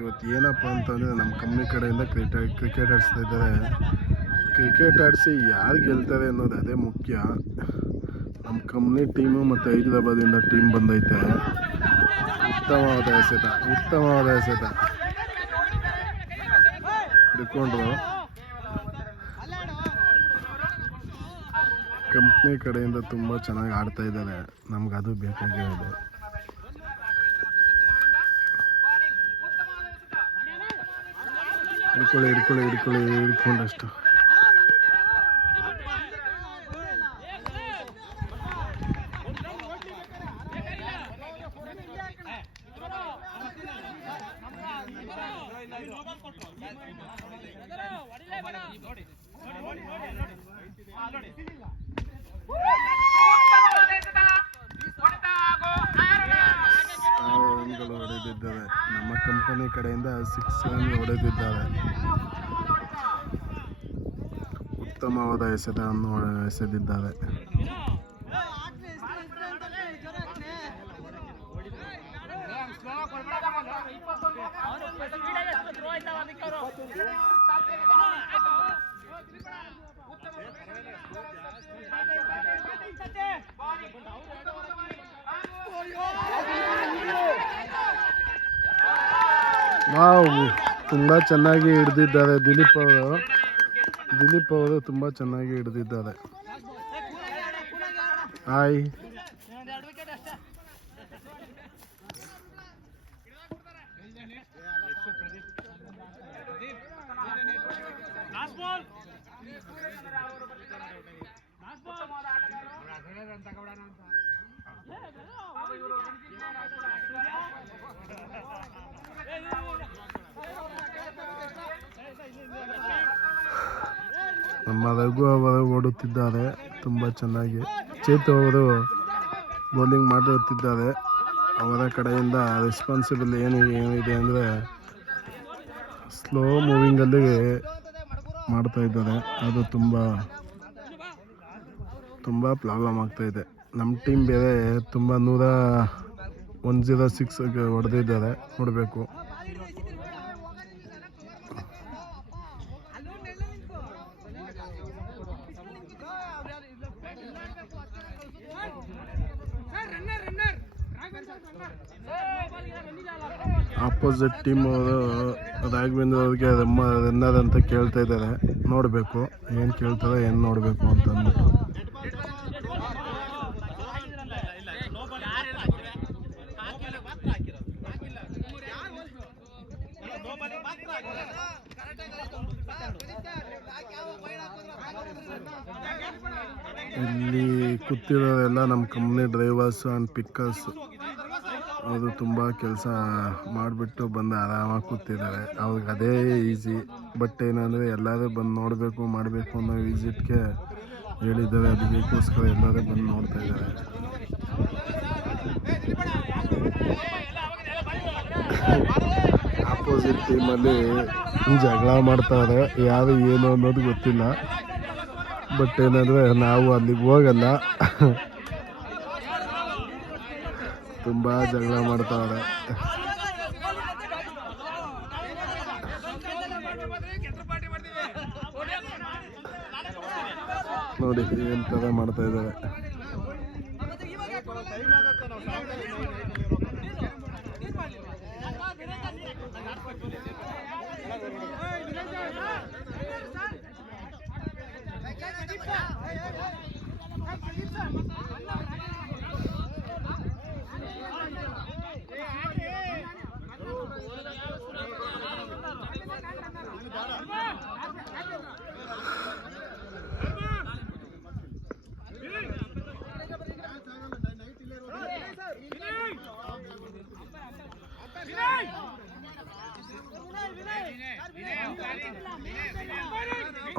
ಇವತ್ತು ಏನಪ್ಪ ಅಂತಂದರೆ ನಮ್ಮ ಕಂಪ್ನಿ ಕಡೆಯಿಂದ ಕ್ರಿಕೆಟ್ ಆಡಿಸ್ತಾ ಇದ್ದಾರೆ. ಕ್ರಿಕೆಟ್ ಆಡಿಸಿ ಯಾರು ಗೆಲ್ತಾರೆ ಅನ್ನೋದು ಅದೇ ಮುಖ್ಯ. ನಮ್ಮ ಕಂಪ್ನಿ ಟೀಮು ಮತ್ತು ಹೈದರಾಬಾದಿಂದ ಟೀಮ್ ಬಂದೈತೆ. ಉತ್ತಮವಾದ ಎಸೆತ ಹಿಡ್ಕೊಂಡ್ರು. ಕಂಪ್ನಿ ಕಡೆಯಿಂದ ತುಂಬ ಚೆನ್ನಾಗಿ ಆಡ್ತಾ ಇದ್ದಾರೆ. ನಮ್ಗೆ ಅದು ಬೇಕಾಗಿರೋದು. ಹಿಡ್ಕೊಂಡಷ್ಟು ರನ್ಗಳು ಹೊಡೆದಿದ್ದಾರೆ. ನಮ್ಮ ಕಂಪನಿ ಕಡೆಯಿಂದ 6 ರನ್ ಹೊಡೆದಿದ್ದಾರೆ. ಉತ್ತಮವಾದ ಎಸೆತವನ್ನು ಎಸೆದಿದ್ದಾರೆ. ತುಂಬ ಚೆನ್ನಾಗಿ ಹಿಡಿದಿದ್ದಾರೆ ದಿಲೀಪ್ ಅವರು ತುಂಬ ಚೆನ್ನಾಗಿ ಹಿಡಿದಿದ್ದಾರೆ. ಹಾಯ್ ನಮ್ಮ ರಘು ಅವರು ಓಡುತ್ತಿದ್ದಾರೆ ತುಂಬ ಚೆನ್ನಾಗಿ. ಚೇತು ಅವರು ಬೌಲಿಂಗ್ ಮಾಡುತ್ತಿದ್ದಾರೆ. ಅವರ ಕಡೆಯಿಂದ ರೆಸ್ಪಾನ್ಸಿಬಲ್ ಏನಿದೆ ಅಂದರೆ ಸ್ಲೋ ಮೂವಿಂಗಲ್ಲಿ ಮಾಡ್ತಾ ಇದ್ದಾರೆ. ಅದು ತುಂಬ ಪ್ರಾಬ್ಲಮ್ ಆಗ್ತಾಯಿದೆ. ನಮ್ಮ ಟೀಮ್ ಬೇರೆ ತುಂಬ 106 ಹೊಡೆದಿದ್ದಾರೆ. ನೋಡಬೇಕು. ಆಪೋಸಿಟ್ ಟೀಮ್ ಅವರು ರಾಘವೇಂದ್ರ ಅವ್ರಿಗೆ ರನ್ನರ್ ಅಂತ ಕೇಳ್ತಾ ಇದ್ದಾರೆ. ನೋಡಬೇಕು ಏನು ಕೇಳ್ತಾರೆ ಏನು ನೋಡಬೇಕು ಅಂತ ಅಂದ್ಬಿಟ್ಟು. ಇಲ್ಲಿ ಕೂತಿರೋರೆಲ್ಲ ನಮ್ಮ ಕಂಪ್ನಿ ಡ್ರೈವರ್ಸ್ ಆ್ಯಂಡ್ ಪಿಕ್ಕರ್ಸ್. ಅವರು ತುಂಬ ಕೆಲಸ ಮಾಡಿಬಿಟ್ಟು ಬಂದು ಆರಾಮಾಗಿ ಕೂತಿದ್ದಾರೆ. ಅವ್ರಿಗೆ ಅದೇ ಈಸಿ. ಬಟ್ ಏನಂದರೆ ಎಲ್ಲರೂ ಬಂದು ನೋಡಬೇಕು ಮಾಡಬೇಕು ಅನ್ನೋ ವಿಸಿಟ್ಗೆ ಹೇಳಿದ್ದಾರೆ. ಅದಕ್ಕೋಸ್ಕರ ಎಲ್ಲರೂ ಬಂದು ನೋಡ್ತಾ ಇದ್ದಾರೆ. ಆಪೋಸಿಟ್ ಟೀಮಲ್ಲಿ ಜಗಳ ಮಾಡ್ತಾರೆ. ಯಾರು ಏನು ಅನ್ನೋದು ಗೊತ್ತಿಲ್ಲ. ಬಟ್ ಏನಂದರೆ ನಾವು ಅಲ್ಲಿಗೆ ಹೋಗಲ್ಲ. ತುಂಬ ಜಗಳ ಮಾಡ್ತಾವ್ರೆ. ನೋಡಿ ಏನು ಥರ ಮಾಡ್ತಾ ಇದ್ದಾರೆ.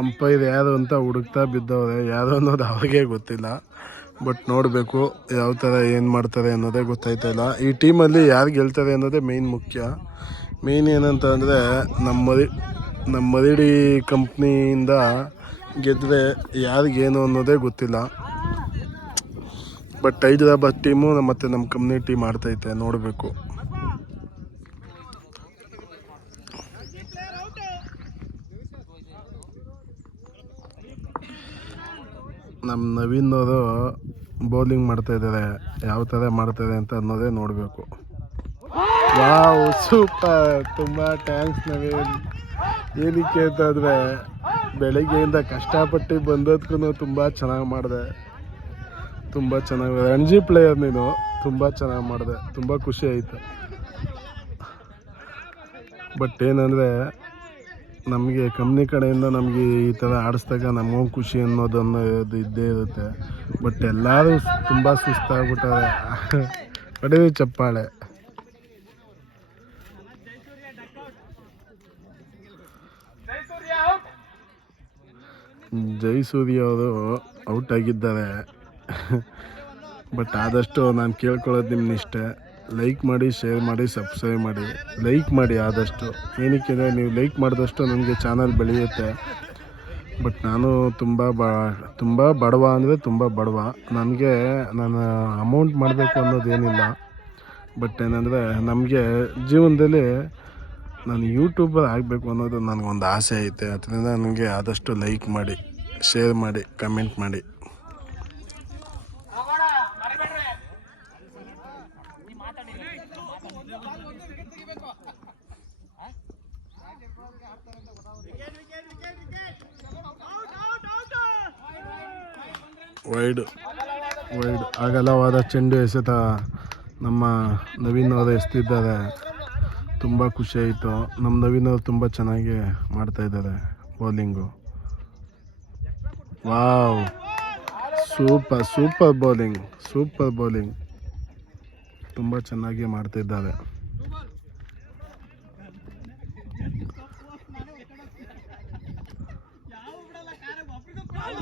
ಅಂಪೈರ್ ಯಾರು ಅಂತ ಹುಡುಕ್ತಾ ಬಿದ್ದವ್ರೆ. ಯಾರು ಅನ್ನೋದು ಅವ್ರಿಗೆ ಗೊತ್ತಿಲ್ಲ. ಬಟ್ ನೋಡಬೇಕು ಯಾವ ಥರ ಏನು ಮಾಡ್ತಾರೆ ಅನ್ನೋದೇ ಗೊತ್ತಾಯ್ತಾ ಇಲ್ಲ. ಈ ಟೀಮಲ್ಲಿ ಯಾರು ಗೆಲ್ತಾರೆ ಅನ್ನೋದೇ ಮೇಯ್ನ್ ಮುಖ್ಯ. ಮೇಯ್ನ್ ಏನಂತ ಅಂದರೆ ನಮ್ಮ ಮದಿಡಿ ಕಂಪ್ನಿಯಿಂದ ಗೆದ್ದರೆ ಯಾರಿಗೇನು ಅನ್ನೋದೇ ಗೊತ್ತಿಲ್ಲ. ಬಟ್ ಹೈದರಾಬಾದ್ ಟೀಮು ಮತ್ತು ನಮ್ಮ ಕಂಪ್ನಿ ಟೀಮ್ ಆಡ್ತೈತೆ, ನೋಡಬೇಕು. ನಮ್ಮ ನವೀನ್ ಅವರು ಬೌಲಿಂಗ್ ಮಾಡ್ತಾಯಿದ್ದಾರೆ, ಯಾವ ಥರ ಮಾಡ್ತಾರೆ ಅಂತ ಅನ್ನೋದೇ ನೋಡಬೇಕು. ವಾವ್, ಸೂಪರ್, ತುಂಬ ಥ್ಯಾಂಕ್ಸ್ ನವೀನ್. ಏನಕ್ಕೆ ಅಂತಂದರೆ ಬೆಳಗ್ಗೆಯಿಂದ ಕಷ್ಟಪಟ್ಟು ಬಂದೋದ್ಕೂ ತುಂಬ ಚೆನ್ನಾಗಿ ಮಾಡಿದೆ, ತುಂಬ ಚೆನ್ನಾಗಿ. ರಣಜಿ ಪ್ಲೇಯರ್ ನೀನು, ತುಂಬ ಚೆನ್ನಾಗಿ ಮಾಡಿದೆ, ತುಂಬ ಖುಷಿ ಆಯಿತು. ಬಟ್ ಏನಂದರೆ ನಮಗೆ ಕಂಪ್ನಿ ಕಡೆಯಿಂದ ನಮಗೆ ಈ ಥರ ಆಡಿಸ್ದಾಗ ನಮಗೂ ಖುಷಿ ಅನ್ನೋದು ಇದ್ದೇ ಇರುತ್ತೆ. ಬಟ್ ಎಲ್ಲರೂ ತುಂಬ ಸುಸ್ತಾಗ್ಬಿಟ್ಟಾರೆ. ಹೊಡೆದು ಚಪ್ಪಾಳೆ. ಜಯಸೂರ್ಯ ಅವರು ಔಟ್ ಆಗಿದ್ದಾರೆ. ಬಟ್ ಆದಷ್ಟು ನಾನು ಕೇಳ್ಕೊಳ್ಳೋದು ನಿಮ್ಮನ್ನಿಷ್ಟೇ, ಲೈಕ್ ಮಾಡಿ, ಶೇರ್ ಮಾಡಿ, ಸಬ್ಸ್ಕ್ರೈಬ್ ಮಾಡಿ. ಲೈಕ್ ಮಾಡಿ ಆದಷ್ಟು. ಏನಕ್ಕೆ ಅಂದರೆ ನೀವು ಲೈಕ್ ಮಾಡಿದಷ್ಟು ನನಗೆ ಚಾನಲ್ ಬೆಳೆಯುತ್ತೆ. ಬಟ್ ನಾನು ತುಂಬ ಬಡವ ಅಂದರೆ ತುಂಬ ಬಡವ. ನನಗೆ ನಾನು ಅಮೌಂಟ್ ಮಾಡಬೇಕು ಅನ್ನೋದೇನಿಲ್ಲ. ಬಟ್ ಏನಂದರೆ ನಮಗೆ ಜೀವನದಲ್ಲಿ ನಾನು ಯೂಟ್ಯೂಬರ್ ಆಗಬೇಕು ಅನ್ನೋದು ನನಗೊಂದು ಆಸೆ ಐತೆ. ಅದರಿಂದ ನನಗೆ ಆದಷ್ಟು ಲೈಕ್ ಮಾಡಿ, ಶೇರ್ ಮಾಡಿ, ಕಮೆಂಟ್ ಮಾಡಿ. ವೈಡ್ ಅಗಲವಾದ ಚೆಂಡು ಎಸೆತ ನಮ್ಮ ನವೀನ್ ಅವರು ಎಸ್ತಿದ್ದಾರೆ. ತುಂಬ ಖುಷಿ ಆಯಿತು. ನಮ್ಮ ನವೀನ್ ಅವರು ತುಂಬ ಚೆನ್ನಾಗಿ ಮಾಡ್ತಾಯಿದ್ದಾರೆ ಬೌಲಿಂಗು. ವಾವ್, ಸೂಪರ್ ಬೌಲಿಂಗ್, ತುಂಬ ಚೆನ್ನಾಗಿ ಮಾಡ್ತಿದ್ದಾರೆ.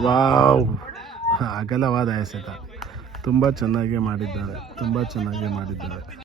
ವಾವ್, ಅಗಲವಾದ ಎಸೆತ ತುಂಬ ಚೆನ್ನಾಗಿ ಮಾಡಿದ್ದಾರೆ.